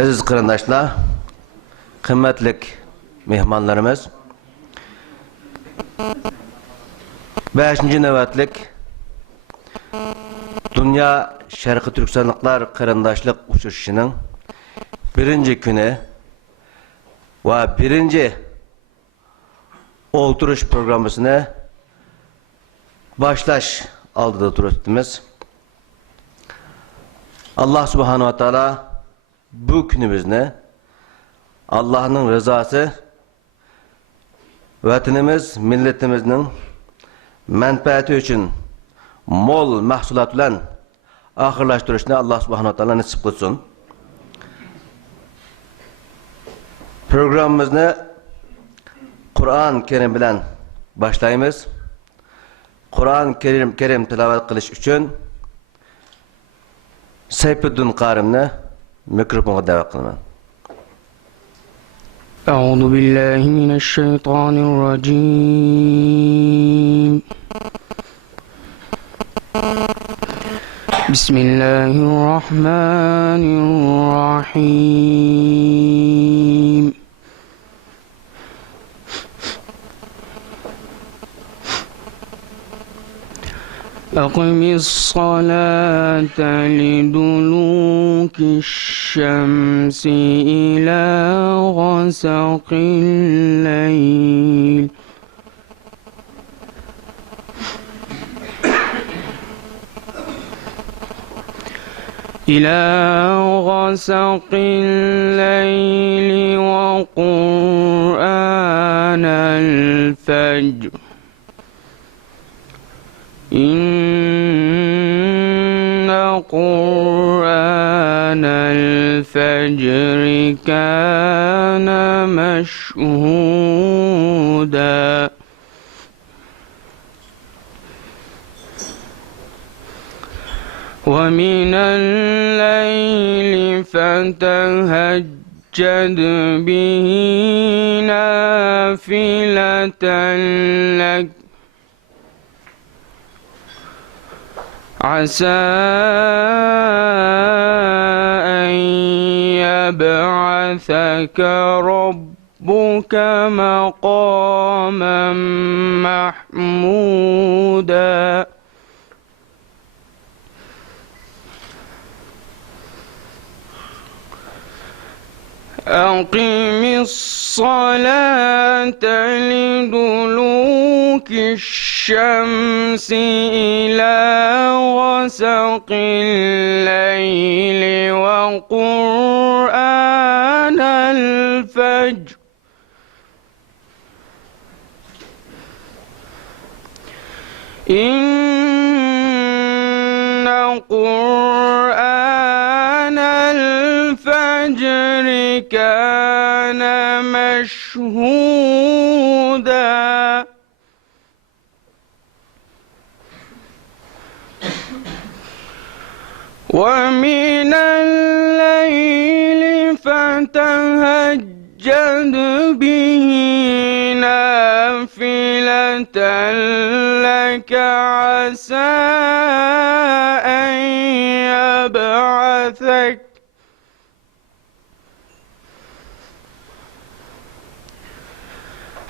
Aziz qarindoshlar, qimmatli mehmonlarimiz, 5-ci navbatlik Dünya Şərqi Türkistonliklar qarindoshlik uchrashushining 1-kuni va 1-ci o'ltirish programmasini boshlash oldida turibmiz. Allah Subhanahu wa Taala bu günümüzde Allah'ın rızası, vatanımız, milletimizin menfaati için mol mahsulatla ahırlaştırışını Allah Subhanahu Taala nasip kılsın. Programımızı Kur'an-ı Kerim bilen başlayımız. Kur'an-ı Kerim tilavet kılış için Seyfuddin Karim'ni mikrofona davet kılman. أعوذ بالله من الشيطان الرجيم بسم الله الرحمن الرحيم أقم الصلاة لدلوك الشمس إلى غسق الليل وقرآن الفجر إن قرآن الفجر كان مشهودا ومن الليل فتهجد به نافلة لك عسى أن يبعثك ربك مقاما محمودا أقم الصلاة لدلوك الشمس إلى غسق الليل وقرآن الفجر إن قرآن الفجر كان مشهودا ومن الليل فتهجد به نافلة لك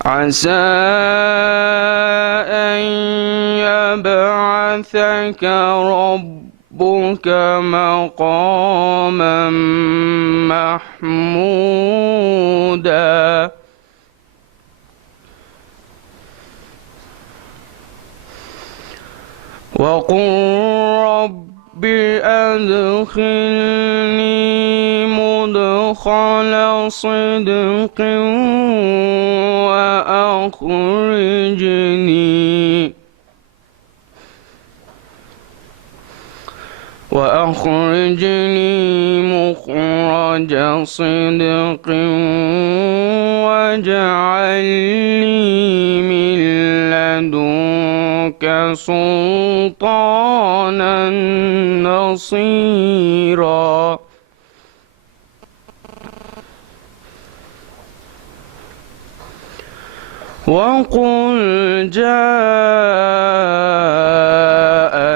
عسى أن يبعثك ربك مقاما محمودا وقل رب أدخلني مدخل صدق وأخرجني مخرج صدق واجعل لي من لدنك سلطانا نصيرا وقل جاء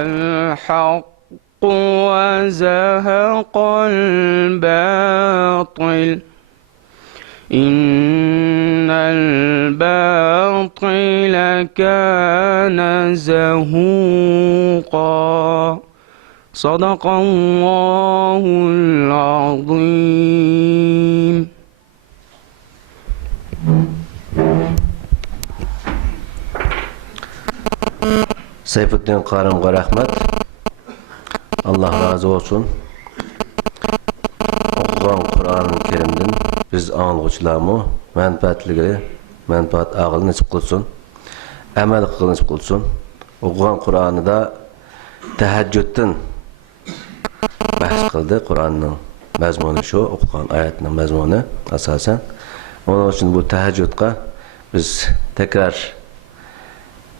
الحق وزهق الباطل إن الباطل كان زهوقا صدق الله العظيم. Seyfuddin Qarımğa rahmet. Allah razı olsun. Okugan Kur'an-ı Kerim'den biz anlıqçılarımı menfaat ağılını açıp kılsın. Emel kılınç kılsın. Okugan Kur'an'ı da teheccüdden bahs kıldı. Kur'an'ın mezmunu şu, okugan ayetinin mezmunu asasen. Onun için bu teheccüdga biz tekrar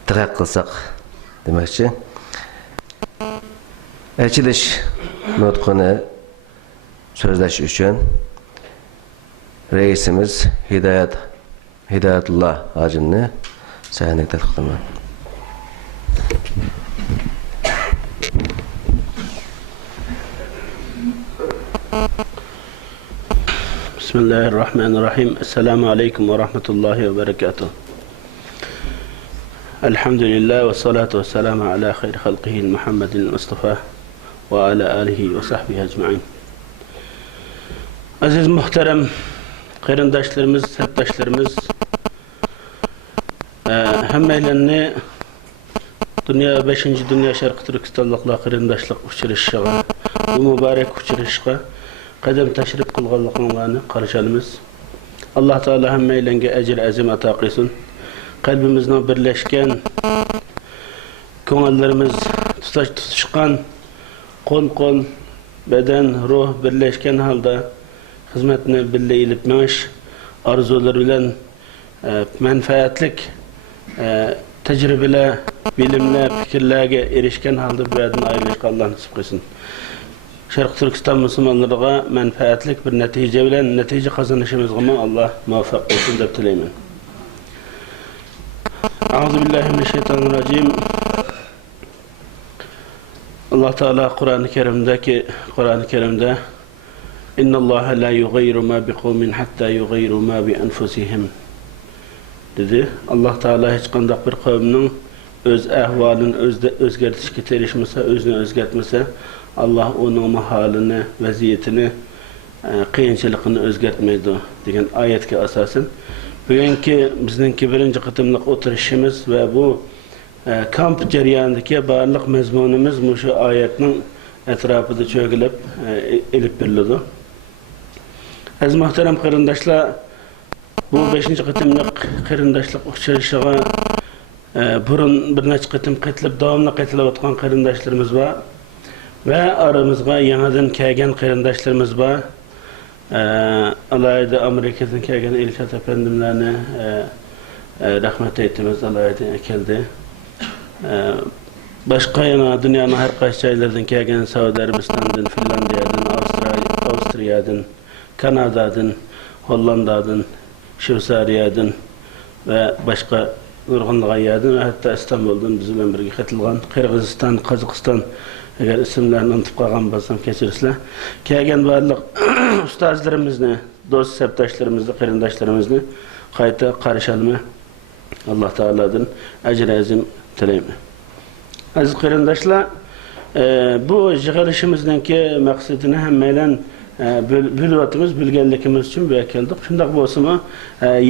tırak kılsak demekçi. Elçiliş nutkunu sözleş üçün reisimiz Hidayetullah Hacı'nı sahneye takdim ediyor. Bismillahirrahmanirrahim. Esselamu aleyküm ve rahmetullahi ve berekatuhu. Elhamdülillah ve salatu ve selamu ala hayri halqihi Muhammedin Mustafa ve ala alihi ve sahbihi ecma'in. Aziz muhterem kıyırdaşlarımız, heptaşlarımız, hemmeylerini dünya 5. Dünya Şarkı Türkistanlıkla kıyırdaşlık uçuruşuna, bu mübarek uçuruşuna kadem teşrif kılganlıklarını karşılığımız. Allah Teala hemmeylenge ecir azim ata kılsın. Kalbimizden birleşken, konularımız tutuşkan, kol, beden, ruh birleşken halde hizmetine birle ilipmiş, arzular bilen menfaatlik tecrübeler, bilimler, fikirlerge erişken halde bu yerden ayrılışka Allah nasip kılsın. Şarkı Türkistan Müslümanlarına menfaatlik bir netice bilen netice kazanışımızga Allah muvaffak olsun dep tileymen. Euzubillahimineşşeytanirracim. Allah Teala Kur'an-ı Kerim'de İnna Allah la yugayyiru ma biqawmin hatta yugayyiru ma bi enfusihim dedi. Allah Teala hiç kandak bir kavminin öz ahvalını özgertişke erişmese, özünü özgertmese Allah onun halini, vaziyetini, kıyınçılıkını özgertmeydi degan ayetke asasen bugünkü bizninki birinci kıtımlık oturuşumuz ve bu kamp jarayonidagi barliq mezmunumuz şu ayetning etrafida çökülüp elip berildi. Aziz muhterem qarindoshlar, bu 5. kıtımlık qarindoshlik uchrashuviga burun bir necha qitim qaytilib davomli qaytilayotgan qarindoshlarimiz var ve aramızga yanıdan kelgan qarindoshlarimiz var. Alayda Amerika'dan kelgan Elşad efendimlerine rahmet eytimiz alayda keldi. Başka yana dünyanın her qaysi joylardan kelgan Saudi Arabistan'dan, Finlandiya'dan, Avustriya'dan, Kanada'dan, Hollanda'dan, Şveysariya'dan ve başka nurg'unliq yerden ve hatta İstanbul'dan bizimle birge katılgan Kırgızistan, Kazakistan eğer isimlerini unutup kalgan bolsam kechirsizlar. Kelgan barliq ustozlarimizni, do'st septaşlarimizni, qarindoshlarimizni qayta qarshilma Allah Teala'dan ecr azim tileyman. Aziz qarindoshlar, bu yig'ilishimizningki maqsadini hammaylar biliyotimiz, bilganligimiz uchun bu yerga keldik. Shundoq bo'lsa-mu,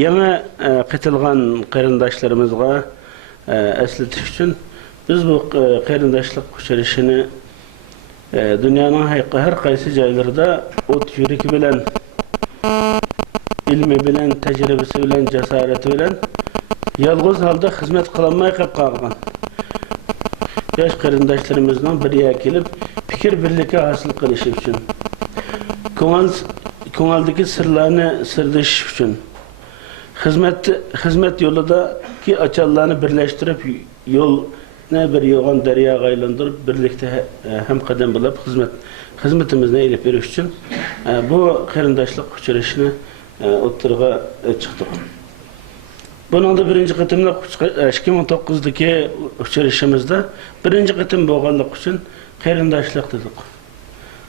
yana qaytilgan qarindoshlarımızga eslatish uchun biz bu qarindoshlik uchrashishini dünyanın her qaysi joylarida ot yuriki bilen, ilmi bilen, tecrübesi bilen, cesareti bilen yalğız halda hizmet kılanmay qolib qolgan yosh qarindoshlarımızdan biriga kelib fikir birligi hosil qilish uchun, ko'ngildagi sirlarni sirdish uchun, hizmet yolida ki açallarını birleştirip yol ne bir yoğun derya aylandırıp birlikte hem kadem bulup hizmetimizni elip veriş için bu qarindoshlik uchrashishini o'ttirg'a chiqdik. Bunun da birinci kıtımda 2009'daki uçuruşumuzda birinci kıtım boğanlık için kayrindaşlık dedik.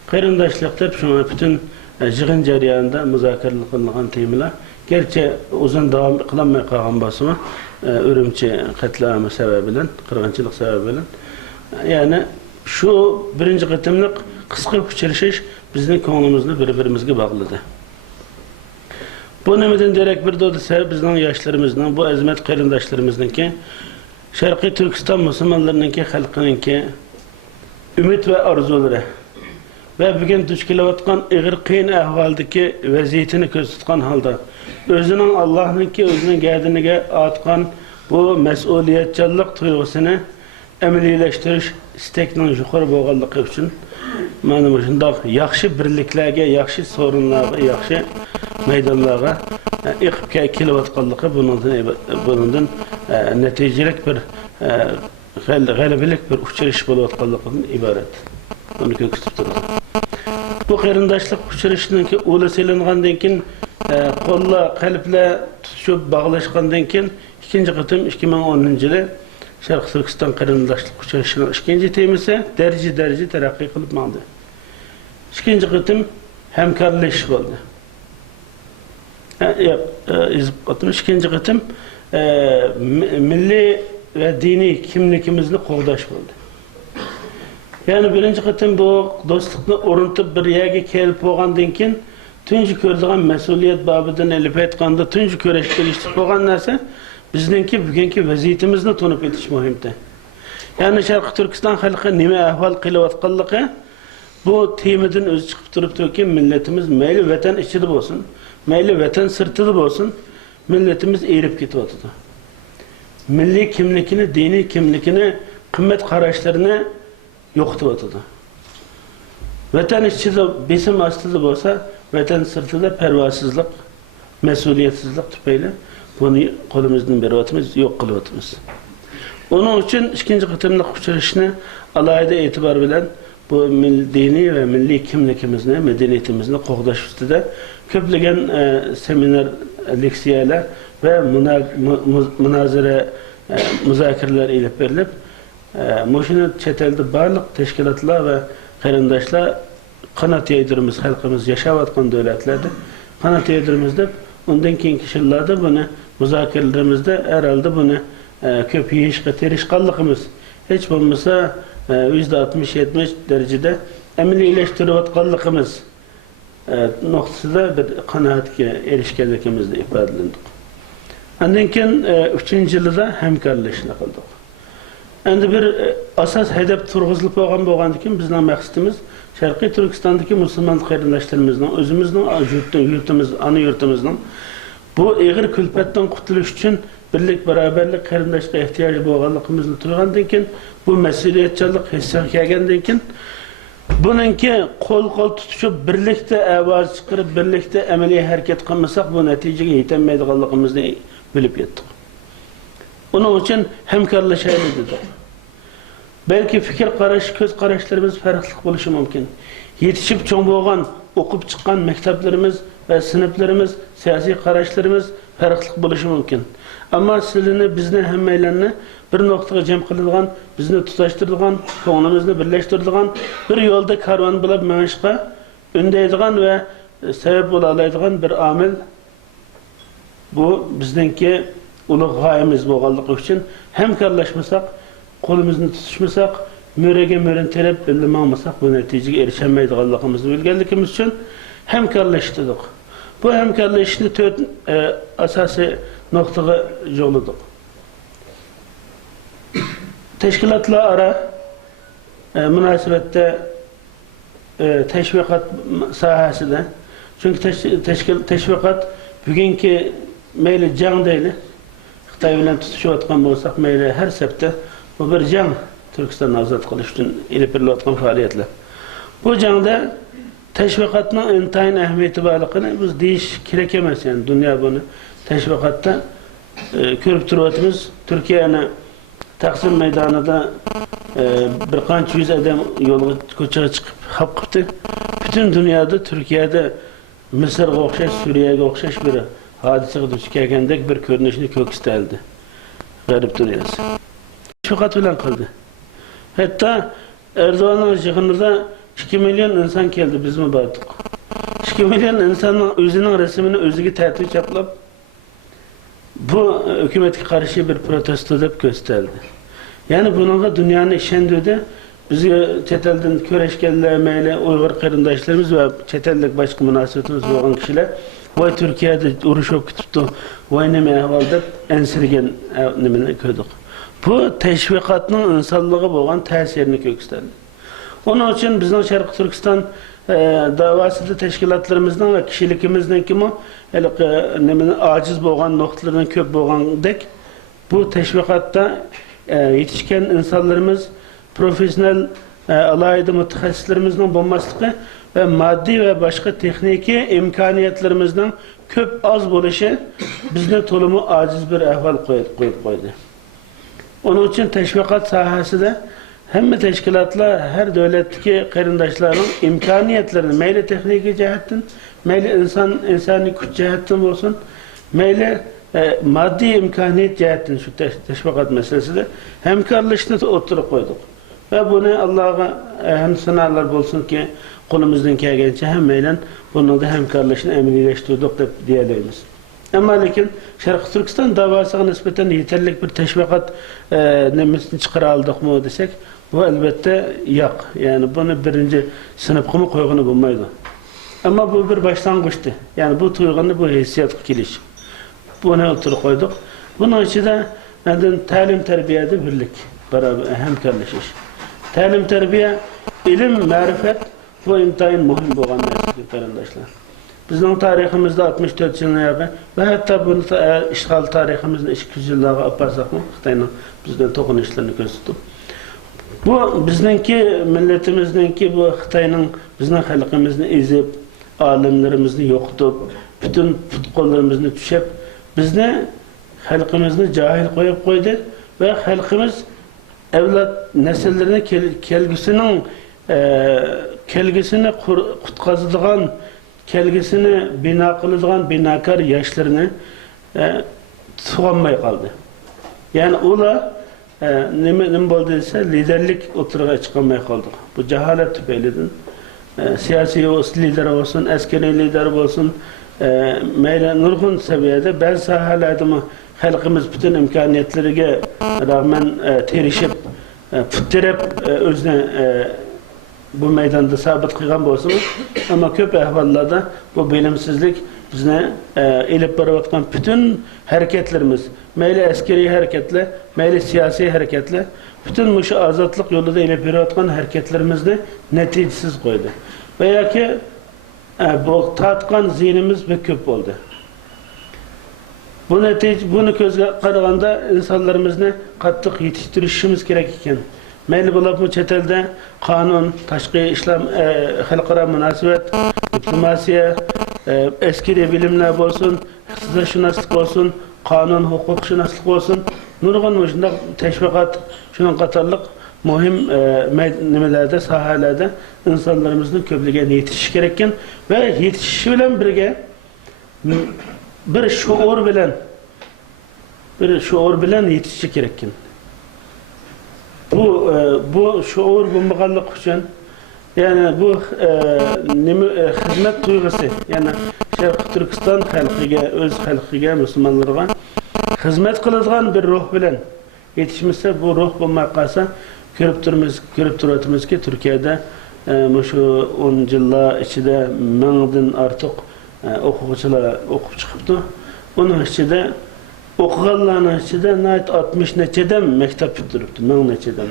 Kayrindaşlık deb şuna bütün jığın jarayonida muzokara qilingan temalar gerçi uzun davom qilmay qolgan bo'lsa-mu, Ürümçi qatlami sababidan, qirg'inchilik sababidan, ya'ni shu birinchi qitimliq qisqa uchrashish bizning ko'nglimizni bir-birimizga bog'ladi. Bu nimadan derak bir desa bizning yoshlarimizning, bu azimat qarindoshlarimizningki Sharqiy Turkiston musulmonlarininki xalqininki umid va orzulari ve bugün duch kelayotgan ig'ir qiyin ahvoldagi vaziyatini ko'z tutgan holda o'zining Allohninki o'zining gardiniga otgan bu mas'uliyatchanlik tuyg'usini amaliylashtirish istakining yuqori bo'lganligi uchun mana shunday yaxshi birliklarga, yaxshi sorunlarga, yaxshi maydonlarga iqib kelayotganligi bundan natijalik bir g'alabalik bir uchirish bo'layotganligidan iborat. Onu köküstüp durdu. Bu qarindaşlık uçuruşununki ulu selingandan keyin qo'lla qalbla tutuşup bağlaşgandan keyin ikinci qıtım 2010-yılı Sharq Turkiston qarindaşlık uçuruşunun ikinci temisi derece terakki qılıp mağdı. İkinci qıtım hemkarlaşış oldu. İkinci qıtım milli ve dini kimlikimizni qo'g'dash bo'ldi. Yani birinci kıtım bu dostlukni o'rnatib bir yerga kelib bo'lgandan keyin tunji ko'radigan mas'uliyat babidan elib aytganda tunji ko'rash kelishib bo'lgan narsa bizningki bugungi vaziyatimizni tunib yetish muhimda. Yani Sharq Turkiston xalqi nima ahvol qilayotganligi bu temadan o'zi chiqib turibdiki, millatimiz mayli vatan ichida bo'lsin, mayli vatan sirtida bo'lsin, millatimiz erib ketyapti. Milliy kimligini, diniy kimligini, qimmat qarashlarini yo'qotyapti. Vatan ichida besim ostida bo'lsa, vatan sirtida parvosizlik, mas'uliyatsizlik tufayli buni qo'limizdan beryapmiz, yo'q qilyapmiz. Onun uchun ikinci qitimliq uchrashishni alohida e'tibor bilan bu diniy va milliy kimligimizni, madaniyatimizni qo'g'dash ustida ko'plagan seminar, leksiyalar va munozara, muzokaralar ilib berilib, Moşunu çetelde barlıq teşkilatlar ve qarindaşlar qanat yaydirimiz, xalqimiz yaşayotgan devletlerde qanat yaydirimizde ondan keyingi yillarda buni muzokaralarimizda herhalde bunu ko'p yeyishga tirishganligimiz hech bo'lmasa %60-70 derecede amaliyleştirayotganligimiz noktasida bir qanoatga erishganligimizni ifodalandik. Ondan keyin 3-yilda hamkorlashni qildik. Endi bir asas hedef turg'izilib bo'lgandan keyin bizning maqsadimiz Sharqiy Turkistondagi musulmon qarindoshlarimizni, o'zimizning yurtimiz, ana yurtimizning bu ig'ir kulfatdan qutulish uchun birlik, barobarlik, qarindoshga ehtiyoji bo'lganligimizni tuygandan keyin, bu mas'uliyatchanlik hissiga kelgandan keyin buningki qo'l-qo'l tutishib birlikda ovoz chiqarib, birlikda amaliy harakat qilmasak bu natijaga yetolmaydiganligimizni bilib yetdik. Onun için hemkarlaşaylı dedik. Belki fikir qarash, ko'z qarashlarimiz farklı bo'lishi mumkin. Yetişip çoğun bo'lgan, o'qib chiqqan maktablarimiz ve sınıflarımız, siyasi qarashlarimiz farklı bo'lishi mumkin. Ama sizlarni, bizni hammaylarni bir noktaga cem qiladigan, bizni tutashtiradigan, ko'nglimizni birlashtiradigan, bir yo'lda karvon bo'lib manishga undaydigan ve sebep bo'la oladigan bir amil bu bizningki ulug' g'oyamiz bo'lganligi uchun hamkorlashmasak, qo'limizni tutishmasak, mo'raga mo'rantirib bilmasak bu natijaga erishamaydiganligimizni bilganligimiz uchun hamkorlashdik. Bu hamkorlashishni 4 asosiy nuqtaga yo'lladik. Tashkilotlar ara munosabatda tashviqot sohasida, chunki tashviqot bugungi mayli jang deyli, Xitoy bilan tutishayotgan bo'lsak, mayli har sabta bu bir jang Turkistonni ozod qilish uchun ilib berilayotgan faoliyatlar. Bu jangda tashviqotning intayin ahamiyati borligini biz deyish kerak emas, yani dunyo buni tashviqotda ko'rib turyapmiz. Turkiyani Taksim maydonida bir qancha yuz odam yo'lga ko'chaga chiqib xalq qildi. Butun dunyoda Turkiyada Misrga o'xshash, Suriyaga o'xshash bir hadiseye duch kelgandek bir ko'rinishni ko'kistaldi g'arib dunyosi. Shuhrat bilan qildi. Hatta Erdoğan'ın yig'inida 2 milyon insan keldi, biz mi bordik. 2 milyon insanın o'zining resmini o'ziga tatib chaplab bu hükümetga qarshi bir protesto deb ko'rsatdi. Yani bununla dünyanın ishondirdi. Bizga chet eldan ko'rishganlar, mayli Uyg'ur qarindoshlarimiz va chet ellik boshqa munosabatimiz bo'lgan kishilar voy Turkiyada urush bo'lib ketibdi, voy nima ahvol deb ensirgan nimani ko'rdik. Bu teşvikatning insonlarga bo'lgan ta'sirini ko'rsatdi. Onun için bizning Sharq Turkiston davasida tashkilotlarimizning va kishiligimizning nimani aciz bo'lgan nuqtalardan ko'p bo'lgandek bu teşvikatta yetişken insanlarımız profesyonel alayda mutaxassislerimizden bulmaslığı ve maddi ve başka tekniki imkaniyetlerimizden köp az buluşu bizde tolumu aciz bir ahval koyup koydu. Onun için teşvikat sahası da hem teşkilatla her devletteki qarindaşların imkaniyetlerini meyli tekniki cihetten, meyli insani güç cihetten olsun, meyli maddi imkaniyet cihetten şu teşvikat meselesi de hemkarlaşını oturup koyduk. Ve bunu Allah'a hem sınavlar olsun ki kolumuzdan gelgençe hem meylen bunu da hemkarlaşını emrileştirdik diyebiliriz. Ama lakin Şarkı Türkistan davasına nispeten yeterlik bir teşvikat nemesini çıkara aldık mı desek bu elbette yok. Yani bunu birinci sınıf kumu koyduğunu bulmaydı. Ama bu bir başlangıçtı. Yani bu tuyğunu bu hissiyat kiliş. Bunu oturup koyduk. Bunun için de talim terbiyede birlik, beraber hemkarlaşış. Talim terbiye, ilim, marifet bu imtihan muhim olan meseledir kardeşler. Bizim tarihimizde 64 yılına ve hatta bunu işgal tarihimizde 200 yıllara yaparsak mı? Xitayning bizden to'qinishlarni ko'rsatib. Bu bizninki milletimizningki bu Xitayning bizning xalqimizni ezib, alimlerimizni yo'qotib, bütün futbollarimizni tushib, bizni xalqimizni jahil qo'yib qo'ydi ve xalqimiz evlat nesillerine kelgisini qutqazadigan, kelgisini bina qiladigan binakar yoshlarni tug'olmay qoldi. Yani ular nima bo'ldi desa liderlik o'tirg'iga chiqolmay qoldi. Bu jaholat tufaylidan siyosiy lider olsun, askeri lider olsun, mayli nurg'un seviyede bazı sohalarda xalqimiz bütün imkaniyetleriga rağmen terishib, puttirib o'zini bu meydanda sabit qilgan bo'lsa, ama ko'p ahvollarda bu bilimsizlik bizni elib borayotgan bütün hareketlerimiz, mayli askeri hareketler, mayli siyasi hareketler, bütün bu azatlık yolunda elib borayotgan hareketlerimizni neticesiz koydu. Veya ki bu tatkan zihnimiz ve köp oldu. Bunu gözle qaraganda insanlarımızı qattiq yetiştirishimiz gerek ekan. Mayli bo'lib chet elda qonun, tashqi ishlar, xalqaro munosabat, diplomasiya, askeri bilimlar bo'lsin, iqtisodshunaslik bo'lsin, qonun, huquqshunoslik bo'lsin, nurg'un shunday tashviqot, shuning qatorliq muhim nimalarda, sohalarda insonlarimizning ko'pligiga yetishish kerak ekan va yetishishi bilan birga bir şuur bilen yetişecek gerekken. Bu şuur bulmaganlık için yani bu hizmet duygusu yani Şarkı Türkistan halkıga, öz halkıga, Müslümanlarga hizmet kıladigan bir ruh bilen yetişmişse bu ruh bulmay qalsa ko'rib turibmiz ki Türkiye'de şu 10 yıllar içinde 1000'den artık o'quvchilar o'qib chiqibdi. Onun içinde o'qiganlarning ichida 60 nechadan maktab bitiribdi, 1000 nechadan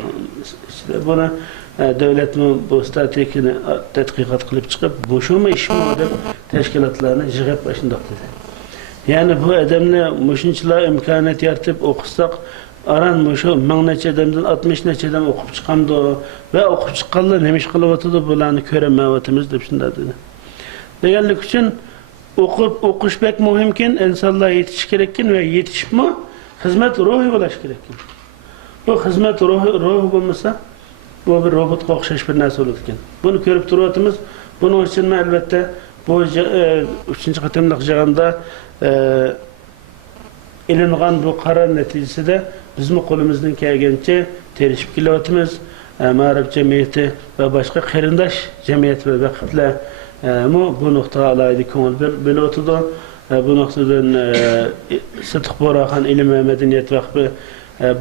ichida. Buni davlatning bu strategiyani tadqiqot qilib chiqib, bu shumi ishmi deb tashkilotlarni yig'ib shundoq dedi. Yani bu adamni mushunchalar imkoniyat yaratib o'qisak, aran shu 1000 nechadan 60 nechadan o'qib chiqamdi va o'qib chiqqanlar nima ish qilyapti bularni ko'ramayapmiz deb shunday dedi. Deganlik uchun o'qish pek muhimken, insanlar yetiş gerekkin ve yetişip mi hizmet ruhu bo'lish kerakkin. Bu hizmet ruhu bo'lmasa, bu bir robotga o'xshash bir narsa bo'ladi ekan. Buni ko'rib turibmiz. Buning uchun albatta bu 3. katımlık jığında ilingan bu karar neticesinde bizim kolumuzdan kelgençe terişip kilovatımız, Mağrib cemiyeti ve başka kerindaş cemiyet ve vakitle bu noktada alaydı konul bir otudu. Bu noktadan Sıddık Borakan İlim ve Medeniyet Vakfı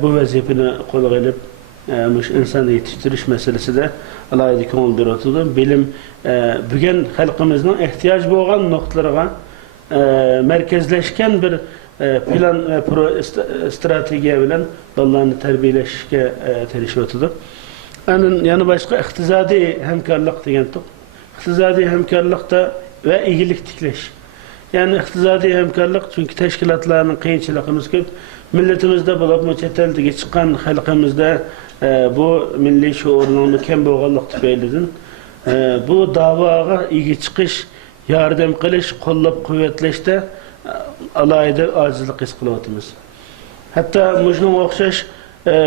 bu vazifini kolu gelip insan yetiştiriş meselesi de alaydı konul bir otudu. Bilim bugün halkımızın ihtiyaç boğan noktalara merkezleşken bir plan ve stratejiye bilen dallarını terbiyeleşke terişip otudu. Yani başka iqtisadi hemkarlık degendik. İqtisadi hemkarlıkta ve iyilik tikleş. Yani iqtisadi hemkarlık çünkü teşkilatlarının kıyınçılığımız köp. Milletimizde bulup chet eldeki çıkan halkımızda bu milli şuurunun kem boğanlık tüpeylidin. Bu davaga iyi çıkış, yardım kılış, kollap kuvvetleşte alayda acizlik his kılıvatımız. Hatta muşnun okşaş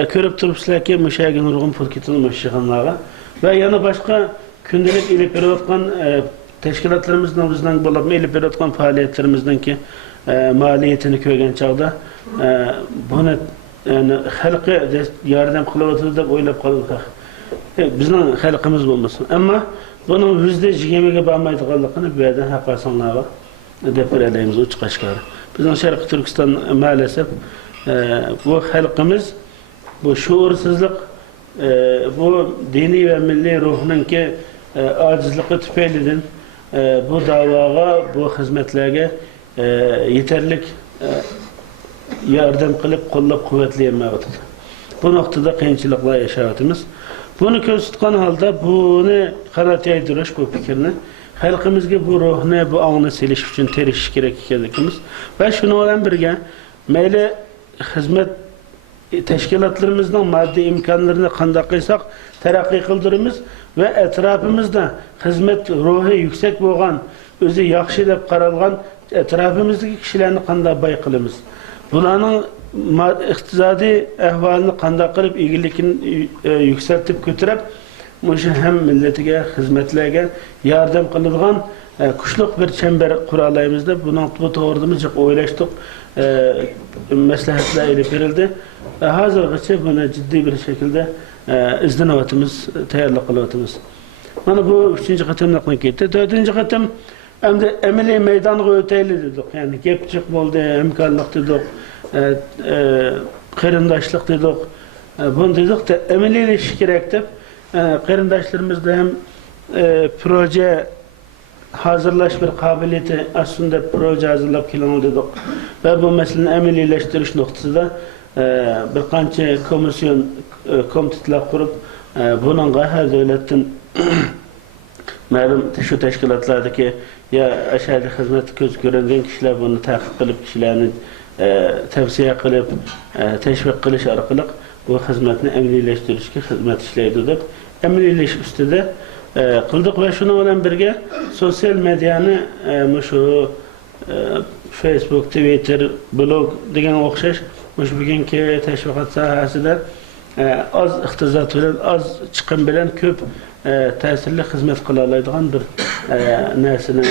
körüp turupsılaki müşahigin urgun pulkitinin müşahınlara ve yana başka gündelik ilip veriyorken teşkilatlarımızdan bizden bulup ilip veriyorken faaliyetlerimizden ki maliyetini köygen çağda bunu yani halkı yardım kılıvatı da oylap kalırdık. Bizden halkımız bulmasın. Ama bunun yüzde cigemiye bağmaydıqallıqını böyleden haqasanlığa depreleyimiz uç kaşkarı. Bizden Şarkı Türkistan maalesef bu halkımız bu şuursuzluk, bu dini ve milli ruhunun ki acizliği tüpeylidin bu davaga, bu hizmetlerge yeterlik yardım kılıp, kollap kuvvetleyemektedir. Bu noktada kıyınçılıkla yaşayatımız. Bunu göz tutkan halde bunu kanat yaydırış bu fikrini. Halkımızga bu ruhni, bu ağını silish uchun terishish kerak ekanligimiz va shuni bilan birga mayli xizmat teşkilatlarımızdan maddi imkanlarını qanday qilsak taraqqiy qildiramiz ve etrafımızda hizmet ruhi yüksek bo'lgan, o'zi yaxshi deb qaralgan etrafimizdagi kishilarni qanday bay qilamiz. Bularning iqtisodiy ahvolini qanday qilib egilikini yükseltib ko'tarib hem milletiga, hizmetlerge yardım kılıngan kuşluk bir çember kuralayımızda bu doğrudumuzca oylaştık, meslehatler ile verildi. Hazırlıkça buna ciddi bir şekilde izdinavatımız, tayarlı kılıvatımız. Bana bu 3. katımlıkla gitti. 4. katım hem de emeli meydanı öteyli dedik. Yani gepçik oldu, hemkarlık dedik, kırındaşlık dedik. Bunu dedik de emeli ilişki gerekti. Kırındaşlarımızda hem proje hazırlaş bir kabiliyeti aslında proje hazırlayıp kilanıldık ve bu meselenin emelileştiriş noktasında bir kança komisyon komitetler kurup bunun her devletin malum şu teşkilatlardaki ya aşağıda hizmet göz gören kişiler bunu takip kılıp kişilerini tavsiye kılıp teşvik kılış arkalık bu hizmetini emelileştirişki hizmet işleydik. Emelileş üstüde kıldık ve şuna olan birge sosyal medyanı şu Facebook, Twitter, blog degen okşaş şu bugünkü teşvikat sahasında az ihtizat bilen, az çıkım bilen köp tesirli hizmet kılalaydıgan bir nesini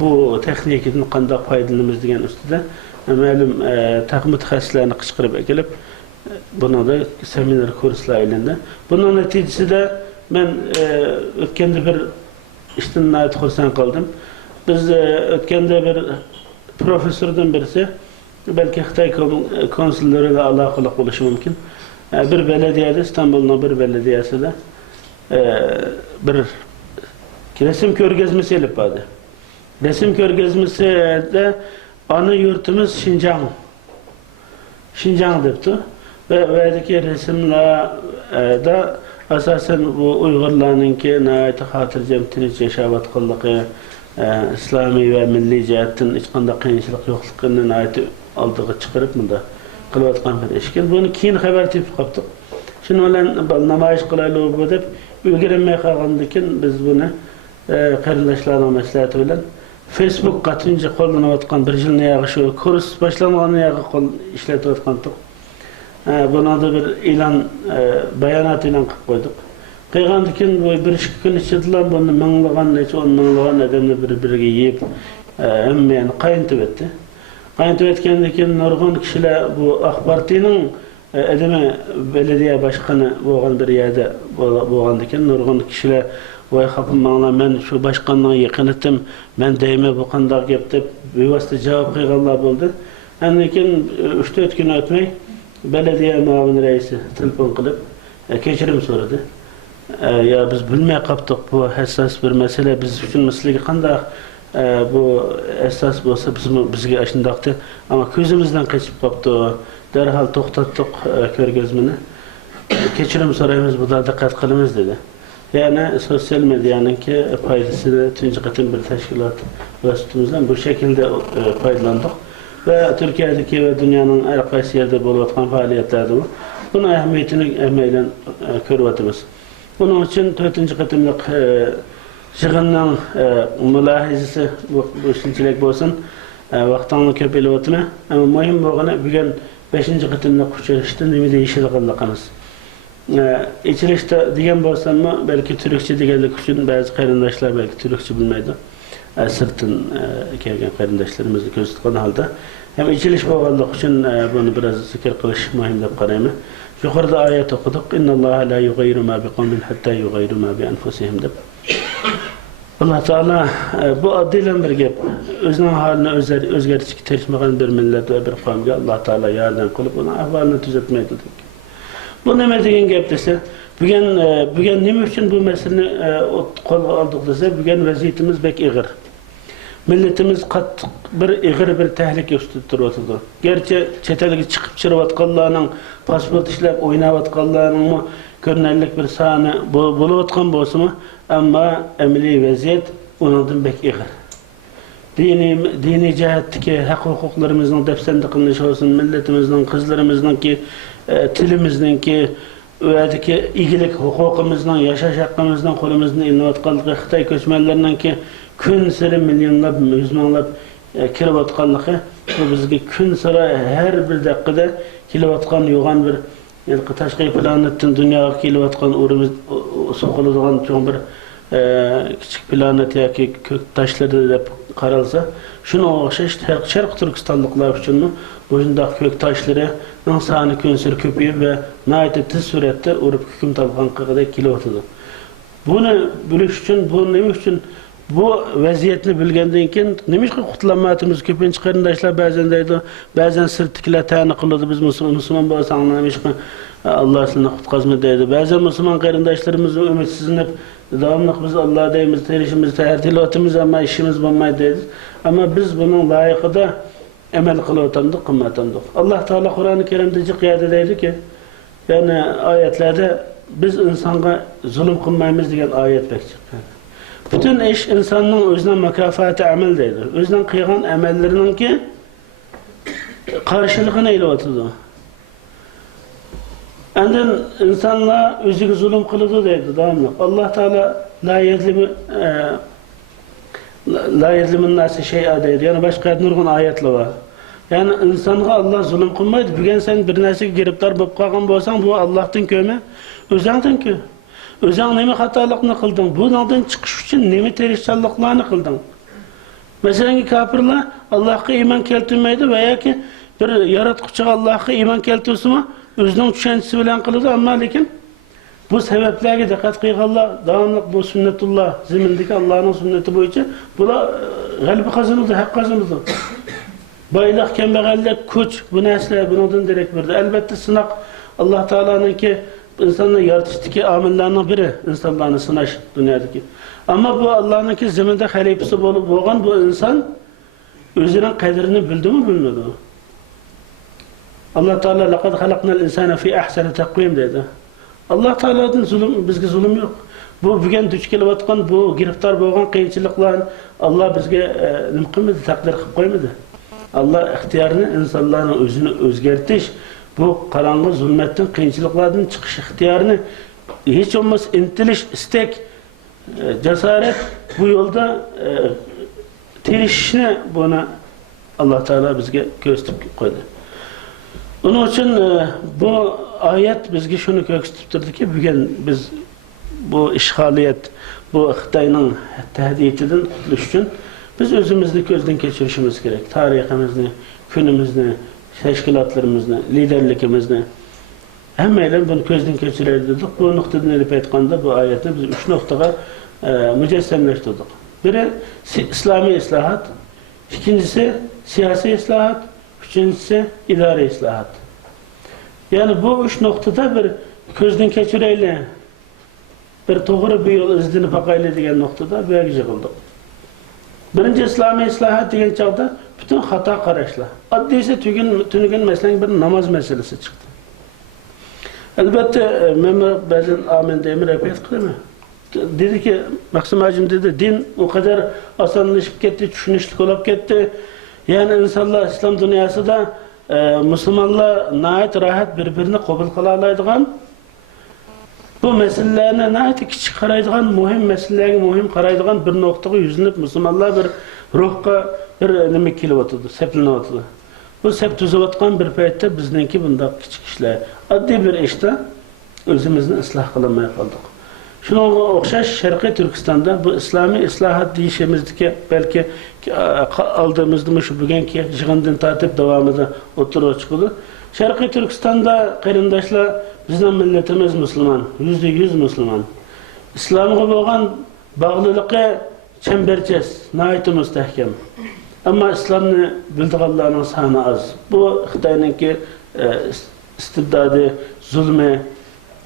bu teknikinden qanday faydalanımız degen üstüde malum takım mütehassislerini kışkırıp ekilip buna da seminer kurslar elinde. Bunun neticesi de ben ötkende bir işten nayet kursan kaldım. Biz ötkende bir profesörden birisi belki Xitay konsulleriyle alakalı oluşu mümkün. Bir belediyede, İstanbul'un bir belediyesi de bir resim körgezmesi elip vardı. Resim körgezmesi de ana yurtumuz Şincan. Şincan depti. Ve oradaki resimler da asasen bu Uygurlarının ki nəhayət xatircəm tinç yaşavat qıllığı, İslami ve milli cihetten hiç qanday qiyinchilik yo'qligini nəhayət aldığı çıkarıp bunda qılayotgan bir işkin. Bunu keyin xabar tepib qaptık. Şunu bilan namoyish qilaylik bu deb ulgurmay qolgandan biz bunu qarindoshlarning maslahati bilan Facebook'ga tunji qo'llanayotgan bir yilni yag'i shu kurs boshlangan yag'i qo'l ishlatayotgandik. Buna da bir ilan, bayanat ilan qilib qo'ydik. Kıygandı ki bu bir iki gün içidilen bunu mınlagan, neçe on mınlagan adamla bir-biriga yiyip hemen kayıntıp etti. Kayıntıp etkendikin nurgun kişiler bu AK Parti'nin edeme belediye başkanı boğan bir yerde boğandikin nurgun kişiler vay kapım bana men şu başkanlığa yakın ettim, men deyime bu kandak yaptı, bir vasıta cevap kıyganlar oldu. Endikin 3-4 gün ötmey belediye muavin reisi telefon kılıp keçirim soradı. Ya biz bilmey kaptık bu hassas bir mesele, biz üçün misligi kandak bu esas bolsa bizge aşındaktı ama közümüzden kaçıp kaptı o. Derhal toxtattık körgözmünü. Keçirim sorayımız bu da dikkat kılımız dedi. Yani sosyal medyanın ki faydasını tünci katın bir teşkilat vasıtımızdan bu şekilde faydalandık. Ve Türkiye'deki ve dünyanın her kaysi yerde bulunan faaliyetlerde bu. Bunun ehemmiyetini emeyle körüvatımız. Bunun için 4. katımlık yığından mülahizesi bu işinçilik olsun. Vaktanlı köpeli vatına. Ama mühim boğana bugün 5. katımlık uçuruşta nemi değişikliğimiz. İçilişte diyen bolsam mı belki Türkçe digenlik için bazı qarindaşlar belki Türkçe bilmeydi. Sırtın kelgen qarindaşlarımızı göz tutkan halde. Hem içiliş boğanlık için bunu biraz zikir kılış mühim dep qarayman. Yukarıda ayet okuduk. İnnallaha la yugayyiru ma biqawmin hatta yugayyiru ma bi anfusihim dep. Allah Teala bu adıyla bir gep. Özünün haline özgeriş tercümegen bir millet ve bir kavmge Allah Teala yardım kılıp onun ahvalini düzeltmeye dedik. Bu neme degen gep dese, bugün neme için bu meseleni kolga aldık dese, bugün vaziyetimiz bek iğir. Milletimiz bir iğir bir tehlike üstüdür oturdu. Gerçi çetelge çıkıp çırıvatkallarının, pasport işlep oynavatkallarının mı görünürlük bir sahne buluvatkan bolsa mı, ama emeli vaziyet onundan bek iğir. Dini cihetteki hak hukuklarımızın depsende kılınışı olsun, milletimizin, kızlarımızın ki, tilimizin ki, öğedeki ilgilik hukukumuzdan, yaşaş hakkımızdan, kolumuzdan ilmivatkallığı, Xitay köçmenlerinden ki, kün sıra milyonlap, yüzmanlap kilovatkallığı, bu bizge kün sıra her bir dakikada kilovatkan yoğan bir taşkı planetin dünyaya kilovatkan uğrumuz sokulduğun çoğun bir küçük planet ya ki kök taşları da karalsa şunu okşaş Şarkı Türkistanlıklar için mi bujundaki kök taşları sani könsür köpüyüp ve nayet tez surette uğrup hüküm tabıkan kadar kilovatıdı. Bunu biliş için, bu neymiş için bu vaziyetini bilgenden keyin neymiş ki kutlanmatımız köpinç qarindaşlar bazen deydi, bazen sırtıkiler tani kıldı biz Müslüman bolsang neymiş ki Allah sizini kutkazma deydi. Bazen Müslüman qarindaşlarımız ümitsizlenip devamlı biz Allah deyimiz, terişimiz, tertilatımız ama işimiz bulmayı deydi. Ama biz bunun layıkıda emel kılıvatandık, kımmatandık. Allah Teala Kur'an-ı Kerim'de kıyade deydi ki, yani ayetlerde biz insana zulüm kılmayımız diyen ayet bekçik. Bütün iş insanın özüne mükafat-ı amel deydi. Özünden kıygan emellerinin ki karşılığını eylevatıdı. Enden insanla özüge zulüm kılıdı deydi. Devamlı. Allah Teala la yezlimin nasi şey'a deydi. Yani başka nurgun ayetle var. Yani insana Allah zulüm kılmaydı. Bugün sen bir nesige giriptar bop kalgan bolsan bu Allah'tan köme. Özünden kö. Özüň neme hatalykyny kıldın? Bundan çıkış için neme terişçiliklerini kıldın? Mesela kafirler Allah'a iman keltirmeydi veya ki bir yaratquçy Allah'a iman keltirsimi özüniň düşüncesi bilen kıldı ama lekin bu sebeplerge dikkat kılganlar devamlı bu sünnetullah zimindeki Allah'ın sünneti boyunca bula galbi kazanıldı, hak kazanıldı. Baylık, kembegallik, kuç bu nesle bundan direkt verdi. Elbette sınak Allah Teala'nın ki insanların yaratıştaki amillerinin biri insanların sınaş dünyadaki. Ama bu Allah'ın ki zeminde halifesi boğan bu insan özünün kadrini bildi mi bilmedi mi? Allah Teala لَقَدْ خَلَقْنَا الْاِنْسَانَ فِي اَحْسَنِ تَقْوِيمْ dedi. Allah Teala'nın zulüm, bizge zulüm yok. Bu bugün düç kelivatkan, bu giriftar boğan kıyınçılıkların Allah bizge nimkimedi, takdir kıp koymadı. Allah ihtiyarını insanların özünü özgertiş, bu karanlık zulmetten, kıyınçılıklardan çıkış ihtiyarını hiç olmaz intiliş, istek, cesaret bu yolda tirişine buna Allah Teala bizge gösterip koydu. Onun için bu ayet bizge şunu gösterdi ki bugün biz bu işgaliyet, bu Xitayning tehdididan qutulish uchun biz o'zimizni ko'zdan kechirishimiz kerak. Tariximizni, kunimizni, tashkilotlarimizni, liderligimizni hammaylar buni ko'zdan kechiraylik dedik. Bu nuqtadan olib aytganda bu oyatni biz 3 nuqtaga mujassamlashtirdik. Biri islomiy islohot, ikkinchisi siyosiy islohot, uchinchisi idoriy islohot. Yani bu 3 noktada bir ko'zdan kechiraylik, bir to'g'ri bir yo'l izlanib boqaylik degan noktada bu yerga yig'ildik. Birinchi islomiy islohot degan chog'da butun xato qarashlar. Oddiysi tunugun masalan bir namoz masalasi chiqdi. Albatta men ba'zan amin demir repet qilaman. Dedi ki Maksim Hacım dedi din o kadar osonlashib ketdi, tushunishli bo'lib ketdi. Yani insanlar İslam dünyasida Müslümanlar nayet rahat birbirini qabul qila oladigan, bu meselelerine nayet kichik qaraydigan, muhim meselelerge muhim qaraydigan bir noktaga yüzlenip Müslümanlar bir ruhga bir nima kelyapti, seplanayapti. Bu sep tuzayotgan bir paytda bizningki bundaq kichik ishlar, oddiy bir ishda o'zimizni isloh qilmay qoldik. Shunga o'xshash Sharqiy Turkistonda bu islomiy islohot deyishimizdagi balki aldığımızda şu bugünkü yig'indan tartib davomida o'tirib chiqdi. Sharqiy Turkistonda qarindoshlar bizning millatimiz musulmon, %100 musulmon. Islomga bo'lgan bog'liligi chambarchas, nihoyat mustahkam. Ammo islomni bildiganlarning soni az. Bu Xitoyningki istibdodi, zulmi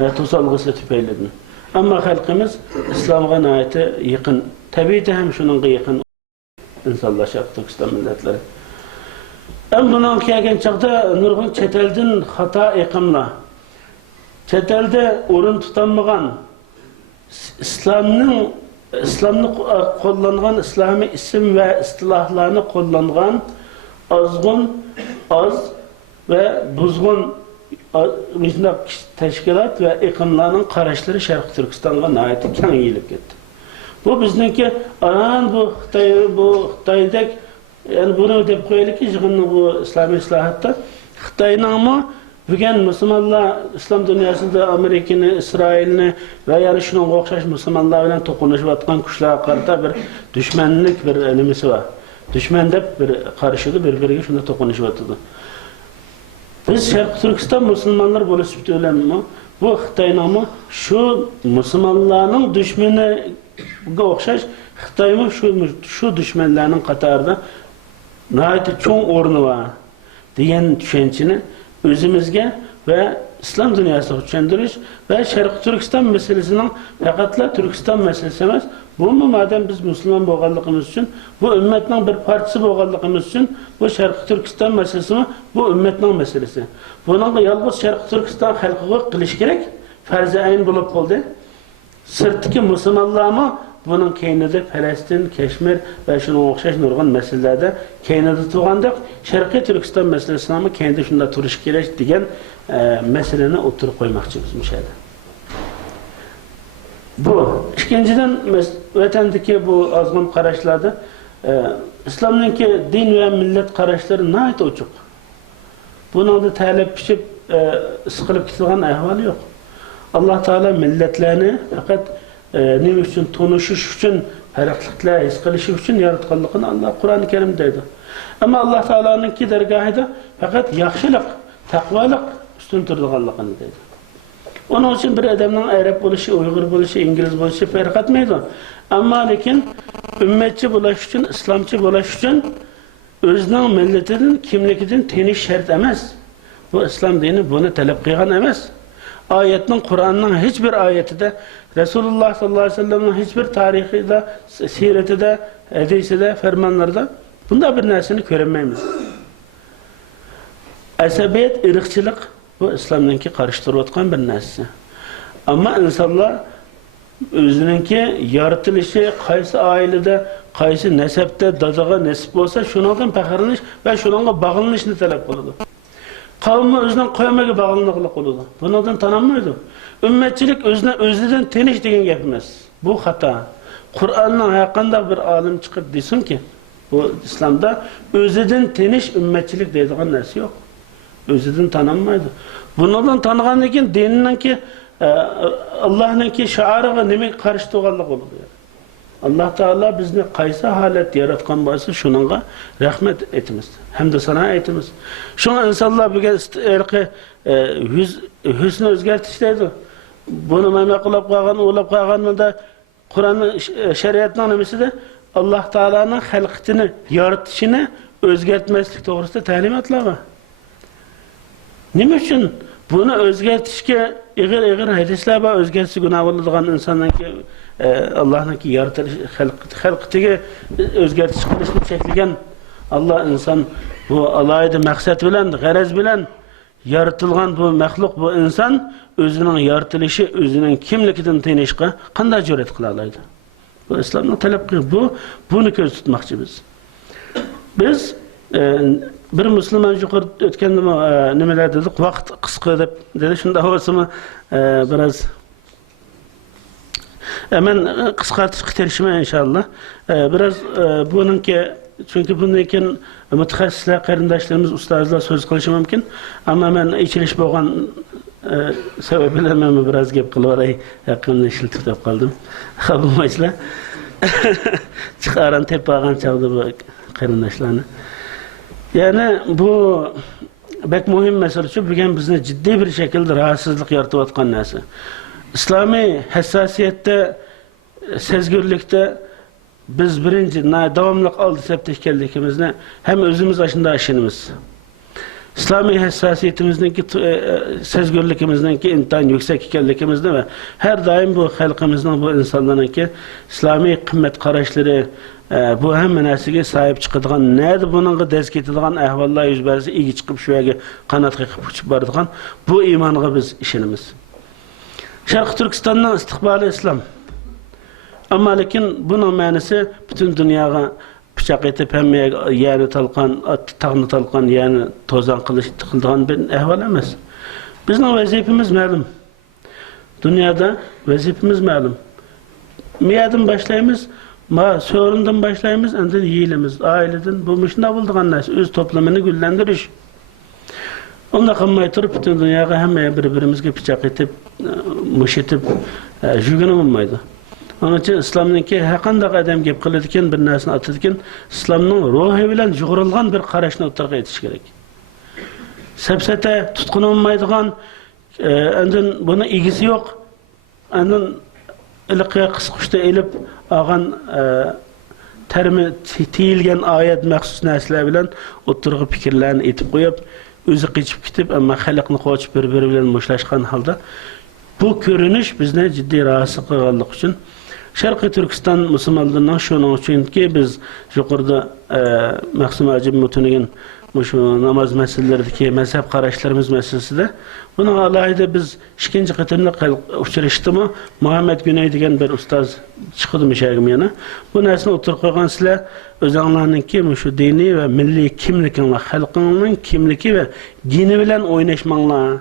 va to'solg'isi tufaylidir. Ammo xalqimiz islomga nihoyat yaqin. Tabiiyda ham shuningga yaqin insanlar Sharq Turkiston millatları. Hem bunun kelgen çağda nurgun çetelden hata iqimla, çetelde orun tutanmagan, İslam'ını kullanılan, İslami isim ve istilahlarını kullanılan az ve buzgun teşkilat ve iqimlarının karışları Sharq Turkistonga nihoyat keng yeyilib ketdi. Bu bizningki bu Xitoydek yani bunu deb qo'yaylik ki bu islomiy islohotda Xitoyningmi bugun musulmonlar islom dunyosida Amerikani, Isroilni va yana shunga o'xshash musulmonlar bilan to'qnashayotgan kuchlarga qarata bir dushmanlik bir nimasi bor. Dushman deb bir qarshidi, bir-biriga shunda to'qnashayotdi. Biz Sharq Turkiston musulmonlar bo'lishib o'ylaymanmi? Bu Xitoyningmi shu musulmonlarning dushmani ga o'xshash Xitoymi shu dushmanlarning qatorida nihoyat cho'ng o'rni bor degan tushunchani o'zimizga va islom dunyosiga tushuntirish va Sharq Turkiston masalasining faqatla Turkiston masalasi emas, bu madem biz musulmon bo'lganligimiz uchun, bu ummatning bir parchasi bo'lganligimiz uchun bu Sharq Turkiston masalasi bu ummatning masalasi. Buningga yolg'iz Sharq Turkiston xalqiga qilish kerak, farzi ayn bo'lib qoldi. Sirtdagi musulmonlarmi bunun keynida Falastin, Kashmir ve şuna o'xshash nurg'un masalalarda keynida turgandek Sharqiy Turkiston masalasini keynida shunda turish kerak degan masalani o'tirib qo'ymoqchimiz mishada. Bu ikkinchidan vatandagi bu ozg'in qarashlarda islomningki din va millat qarashlari nihoyat ochiq. Buningda talab pishib siqilib ketgan ahvol yo'q. Allah Teala milletlerini fakat nima uchun tanışış uchun, farqliliklar his qilish uchun yaratganligini Allah Qur'oni Karimda deydi. Ammo Alloh taoloninki dargohida faqat yaxshilik, taqvolik ustun turganligini deydi. Onun uchun bir odamning Arab bo'lishi, Uyg'ur bo'lishi, ingliz bo'lishi farq etmaydi. Ammo lekin ummatchi bo'lish uchun, islomchi bo'lish uchun o'zining millatidan, kimligidan tanish shart emas. Bu islom dini buni talab qilgan emas. Ayetinin Kur'an'ın hiçbir ayetinde, Resulullah sallallahu aleyhi ve sellem'in hiçbir tarihinde, siretinde, hadisinde, fermanlarda bunda bir nesini göremeyimiz. Asabiyet, ırkçılık bu İslam'daki karıştırılgan bir nesli. Ama insanlar özününki yaratılışı kaysi ailede, kaysi nesepte, dadağa nesip olsa şundan pəxərleniş ve şundan bağlanışını talep kıldı. Kavmi özünden koymaga bağlılık oldu. Bundan tanınmıyordu. Ümmetçilik özünden teniş degen gapimiz. Bu hata. Kur'an'ın hakkında bir alim çıkıp desin ki bu İslam'da özüden teniş ümmetçilik deydiğin nersi yok. Özüden tanınmıyordu. Bundan tanıgan ekin dininin ki Allah'ınki şiarıga nime karşı tuğanlık olur. Allah Teala bizni qaysi halet yaratgan bolsa şununla rahmet etimiz. Hem de sana etimiz. Şuna insanlar bir erki hüsnü özgertişlerdi. Bunu memekulap qagan, ulap qagan da Kur'an'ın şeriatının nemesi de Allah Teala'nın halkını, yaratışını özgertmeslik doğrusunda talimatlar var. Nime üçün bunu özgertişke eğer hadisler var, özgertisi günah oladigan insandan ki Allah'ın ki yaratış halkıtı özgertiş kılışını çekilgen Allah insan bu alayda maksat bilen, garaz bilen yaratılgan bu mahluk bu insan özünün yaratılışı, özünün kimlikinden tenişqa qanday cüret kıla alaydı? Bu İslam'ın talep kılıyor. Bunu göz tutmakçı biz. Biz bir Müslüman yukarı ötken nemeler dedik, vaqt qısqa dedi. Şunda olsa mı biraz hemen qısqartışqa terişime inşallah. Biraz bununki çünkü bundan mütehassisler, qarindaşlarımız, ustazlar söz qilishi mümkün. Ama ben içiliş bolgan sebebiyle ben biraz gap qilib oray, yaqinda ishiltib deb qoldim. Xabamaysilar. Chiqaran tepagan chaqdi bu qarindaşlarni. Yani bu bek muhim mesele şu, bugün bizni ciddi bir şekilde rahatsızlık yaratıvatkan narsa. İslami hassasiyette, sezgürlükte biz birinci davamlılık aldı septeşkerlikimizde hem özümüz aşında aşınımız. İslami hassasiyetimizdeki, sezgürlükimizdeki intan yüksek ikenlikimizde ve her daim bu halkımızdan, bu insanların ki İslami kıymet karışları bu hem menasige sahip çıkıdığan neydi bunun dezk ettiğin ahvallar yüz berisi iyi çıkıp şöyle kanat kıyıp uçup bardıgan bu imanı biz işinimiz. Şarkı Türkistan'dan istikbali İslam. Ama lakin bunun manası bütün dünyaya bıçak etip hem yani talkan, tağını talkan yani tozan kılıç tıkıldığın bir ehval emez. Bizim vazifemiz malum. Dünyada vazifemiz malum. Miyadan başlayımız, sorundan başlayımız, ondan yiyilimiz, aileden, bu müşünde bulduğun nas, öz toplamını güllendiriş. Onda kalmayı turup bütün dünyaya hem birbirimizge bıçak etip, muş etip, jügünüm olmaydı. Onun için İslam'ınki hakkında adam gep kılırken bir narsani atırken İslam'ın ruhu bilen jugurulgan bir qarashni o'tirg'a etish kerak. Sepsete tutkun olmaydigan, ondan buni egisi yok. Ondan iliqqa qisqushda elib olgan termi tiyilgan oyat maxsus narsalar bilan o'tirg'a fikrlarni etib qo'yib, o'zi qichib ketib, ammo xalqni qochib bir-biri bilan mushlashgan holda bu ko'rinish bizni jiddiy rahatsız qilganlik uchun Şarkı Türkistan Müslümanlarının şunun için ki biz yukarıda Mahsum Acib Mutunigin şu namaz meselelerdeki mezhep karışlarımız meselesi de bunun alayda biz ikinci kıtımda uçuruştu mu Muhammed Güney degen bir ustaz çıkıdı müşahim yana. Bu nesne otur koygan sizler özellikle ki şu dini ve milli kimlikinle halkının kimliki ve dini bilen oynaşmanla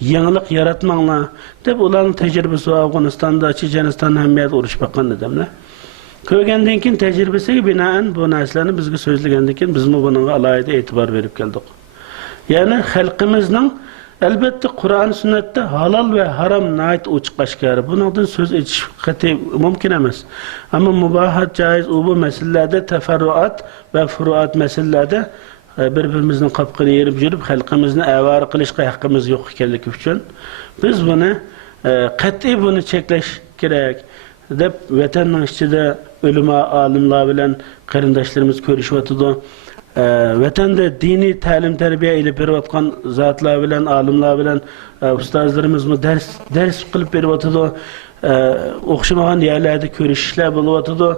yanılık yaratmanla deb ularning tecrübesi Afganistan'da, Çeçenistan'da hemiyet uruş bakan adamlar. Köygenden keyin tecrübesiga binaen bu narsalarni bizga so'zlagandan keyin biz bunga alohida e'tibor berib keldik. Yani xalqimizning albatta Qur'on sunnatda halol ve haram nayt uchiq aşkarı. Bundan söz etish qat'iy mumkin emas. Ama mubahat caiz bu meselelerde teferruat ve furuat meselelerde birbirimizin qapqini yerib yurib xalqimizni avara qilishga haqqimiz yo'q ekanligi uchun biz buni qat'iy buni cheklash kerak deb vatanning ichida ulamo olimlar bilan qarindoshlarimiz ko'rishyotdi. Vatanda diniy ta'lim tarbiya ilib berayotgan zotlar bilan olimlar bilan ustozlarimiz dars qilib beryotdi. O'xshamagan yerlarda ko'rishishlar bo'lyotdi.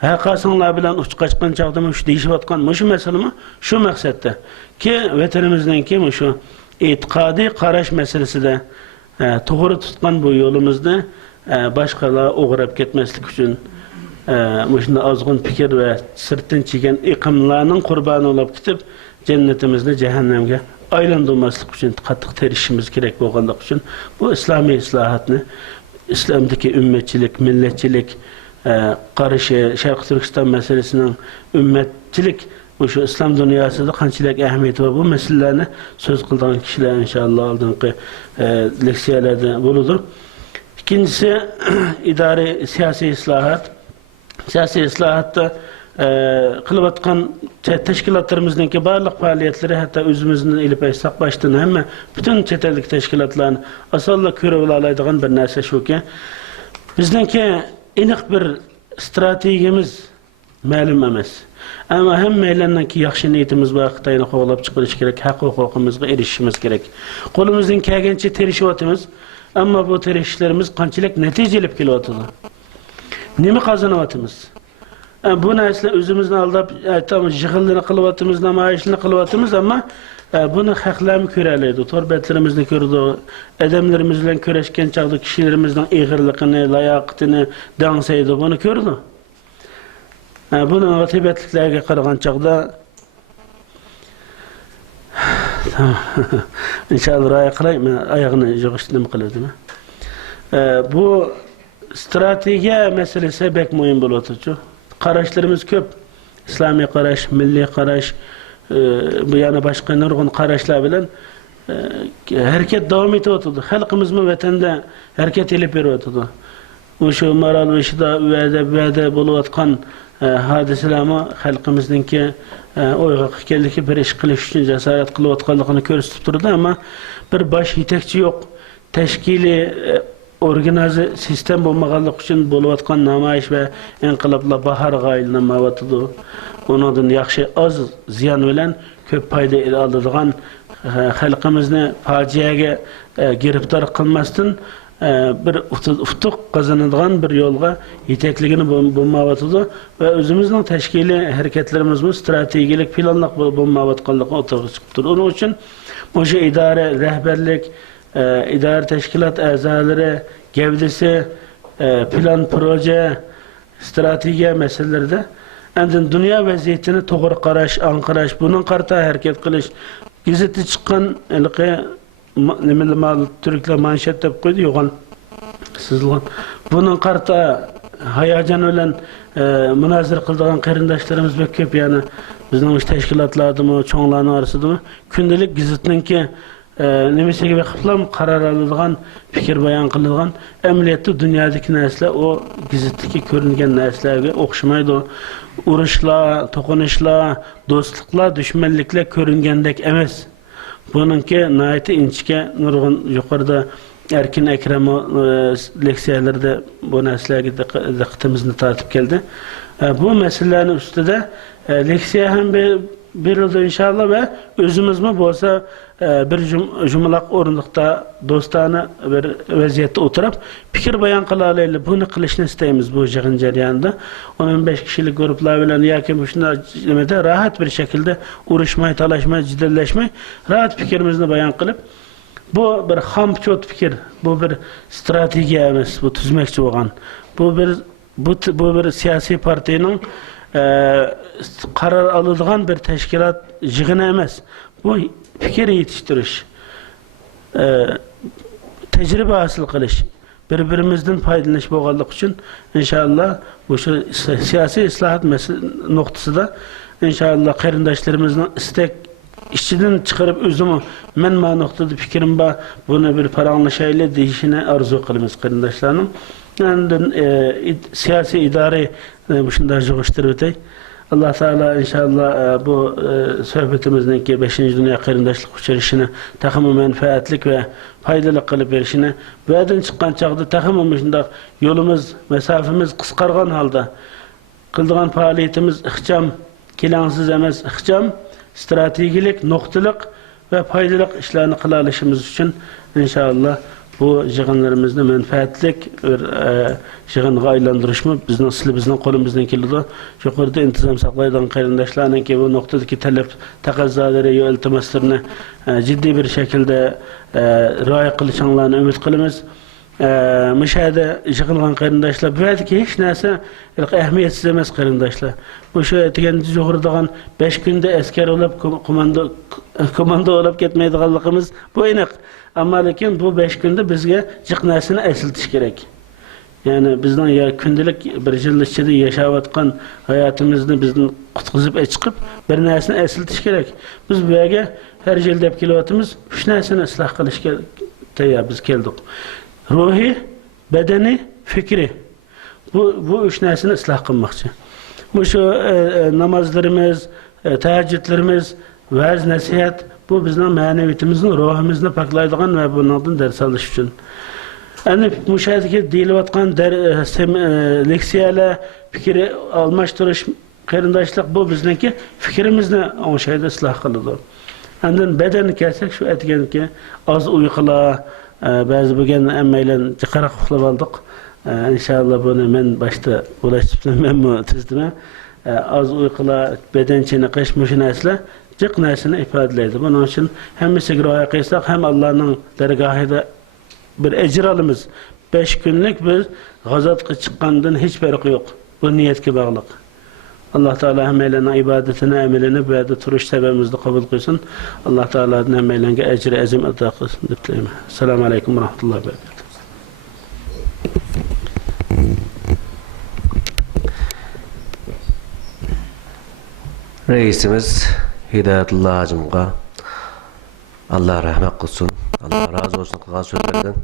Hakasınlar bilen uçkaçkan çağdama şu değişivatkan şu mesele mi? Şu maksette ki vatanımızdan ki şu itikadi karaş meselesi de doğru tutkan bu yolumuzda başkalarına uğrayıp gitmeslik için şunda azgın fikir ve sırtın çeken ikimlarının kurbanı olup gidip cennetimizde cehennemge aylandırmaslık için katlık terişimiz gerek olganlık için bu İslami islahatını İslam'daki ümmetçilik, milletçilik karşı Şarkı Türkistan meselesinin ümmetçilik o'sha islom dunyosida qanchalik ahamiyati bor bu masalalarni so'z qilgan kishilar inshaalloh oldingi leksiyalarda bo'ladi. İkincisi idari siyasi islohot. Siyasi islohotda qilayotgan tashkilotlarimizningki barliq faoliyatlari hatto o'zimizni ilib aytsak boshdan hamma butun chet ellik tashkilotlarni osonla ko'rib oladigan bir narsa shuki, bizningki aniq bir strategiyamiz ma'lum emas. Ama hammalarninki yaxshi niyatimiz bor, Xitoyni qo'g'lab chiqarish kerak, haq huquqimizga erishishimiz kerak. Qo'limizdan kelgancha tirishyapmiz, ammo bu tirishishlarimiz qanchalik natija olib kelyapti? Nima qozonyapmiz? Bu narsa o'zimizni aldab, yig'inlarni qilyapmiz, namoyishlarni qilyapmiz, ammo buni haqlarni ko'ralaydi. To'rbatlarimizni ko'rdi, odamlarimiz bilan ko'rashgan chaqda kishilarimizning ig'irligini, layoqatini dangsaydi, buni ko'rdi. Buni g'atibatliklarga qaragan chaqda inshaalloh ra'y qilay, men oyog'ini yig'ishni nima qildim. Bu strategiya masalasi bek muhim bo'layotdi. Qarashlarimiz ko'p. İslomiy qarash, milliy qarash, bu yana boshqa nurg'un qarashlar bilan harakat davom etyapti. Xalqimizmi vatanda harakat elib beryapti. O'sha moral va ishda va'da bo'layotgan hodisalarni xalqimizningki o'yg'oq ekanligi bir ish qilish uchun jasorat qilayotganligini ko'rsatib turdi, ammo bir bosh yetakchi yo'q. Tashkiliy organize sistem bo'lmaganligi uchun bo'layotgan namoyish va inqiloblar bahorga aylanmayotdi. Undan yaxshi oz ziyon bilan ko'p foyda oladigan xalqimizni fojiaga giriftor qilmasdan bir utuq qozonadigan bir yo'lga yetakligini bo'lmayotdi va o'zimizning tashkiliy harakatlarimizni strategik planlıq bo'lmayotganligi o'rtaga chiqib turdi. Uning uchun o'sha idora rahbarlik, idare teşkilat a'zolari gavdasi, plan, proje, strategiya masalalarida endi dunyo vaziyatini to'g'ri qarash, anqirash, bunun qarta harakat qilish, gazetda chiqqan nimalar turklar manshat deb qo'ydi, yo'g'on sizilgan. Bunun qarta hayajon bilan munozara qiladigan qarindoshlarimiz bek ko'p, ya'ni bizning tashkilotlardami, cho'nglarning orasidami kundalik gazetningki nimasiga vaqtlam qarar oladigan, fikr bayon qiladigan amaliyotda dunyodagi narsalar o gazetdagi ko'ringan narsalarga o'xshamaydi. Urushlar, to'qinishlar, do'stliklar, dushmanliklar ko'ringandek emas. Buningki nihoyat inchga nurg'un yuqorida Erkin Akram leksiyalarda bu narsalarga diqqatimizni tortib keldi. Bu masalalarning ustida leksiya ham berildi inshaalloh va o'zimizmi bo'lsa bir jumlaq o'rindiqda do'stona bir vaziyatda o'tirib fikr bayon qila olaylik. Buni qilishni istaymiz bu yig'in jarayonida. 15 kishilik guruhlar bilan yoki shunday nimada rahat bir shaklda urushmay, talashmay, jidallashmay rahat fikrimizni bayon qilib, bu bir xomchot fikr, bu bir strategiya emas, bu tuzmoqchi bo'lgan. Bu bir siyosiy partiyaning qarar aladigan bir tashkilot yig'ini emas. Bu fikir yetiştirish, tecrübe hosil qilish, bir-birimizdan foydalanish bo'lganligi uchun inshaalloh bu siyosiy islohot nuqtasida inshaalloh qarindoshlarimizning istak işçiden çıkarıp özümü men ma noktada fikrim bor, bunu bir paranlaşayla deyişine arzu qilamiz qarindoshlarning. Endi siyasi idare shunday yig'ishtirib o'tay. Allah Teala inşallah bu sohbetimizdeki 5. Dünya Qarindoshlik uchrashishini taxmin manfaatlik ve faydalı qilib berishini, bu yerdan chiqqan chaqda taxmin shunday yo'limiz, masofamiz qisqargan holda qildigan faoliyatimiz ixcham, kelangsiz emas, ixcham, strategik, nuqtaliq ve faydalı işlerini qila olishimiz uchun inşallah bu yig'inlarimizni manfaatlik bir yig'inga aylantirishmi bizning qo'limizdan keladi. Yuqorida intizom saqlaydigan qarindoshlarningki bu nuqtadagi talab, taqozzolari va iltimoslarni jiddiy bir shaklda rioya qilishinglarni umid qilamiz. Müşahede yig'ilgan qarindoshlar bu yerdagi hech narsa ahamiyatsiz emas qarindoshlar. O'sha degan yuqoridagan 5 kunda askar olib komando olib ketmaydiganligimiz bu aniq. Ama lekin bu 5 kunda bizga jiq narsani eslatish kerak. Yani bizden ya gündelik bir yıl içinde yaşayotgan hayatımızı bizden qutqizib çıkıp bir narsani esiltish kerak. Biz bu yerga her yıl deb kelyapmiz, 3 narsani isloh qilishga tayyor biz keldik. Ruhi, bedeni, fikri. Bu 3 narsani isloh qilmoqchi. Bu şu namazlarımız, tahajjudlarımız, vaaz nasihat bu bizning ma'naviyatimizning ruhimizni poklaydigan va bundan ders olish uchun. Yani müşahedeki deyilayotgan leksiyalar, fikri almashtirish, qarindoshlik bu bizniki fikrimizni o'shayda isloh qiladi. Endi bedenni kelsak shu aytganki oz uyqular, ba'zi bo'lgan hammaylar jiqaroq uxlab oldik. İnşallah bunu men boshda ulashibman, men bu tuzdim. Az uyqular, beden chiniqish, shu narsalar jiq narsani ifodalaydi. Buning uchun hammasiga rioya qilsak ham Allohning dargohida bir ecir alımız. 5 günlük bir gazatga çıkkandan hiç farkı yok. Bu niyetki bağlılık. Allah Teala hemeylenin ibadetini, emelini bu yerde turuş sebebimizde kabul kılsın. Allah Teala'nın hemeylenin ecri ezim eda kılsın. Selamun Aleyküm ve Rahmetullahi ve Berekatuhu. Reisimiz Hidayetullah Hacım'a Allah rahmet kılsın. Allah razı olsun kılgan sözlerden.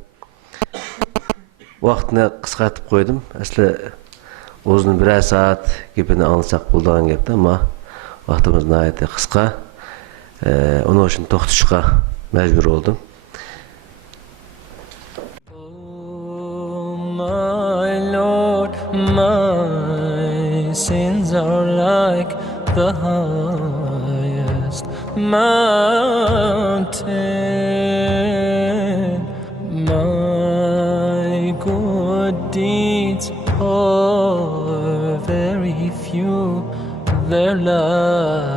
Vaktini kısaltıp koydum. Aslında uzun birer saat gibini alsak bulduğun gibi ama vaktimiz nihayet kısa. Onun için toxtuşqa mecbur oldum. Oh my Lord, my sins are like the highest mountain. My good deeds are very few, they're like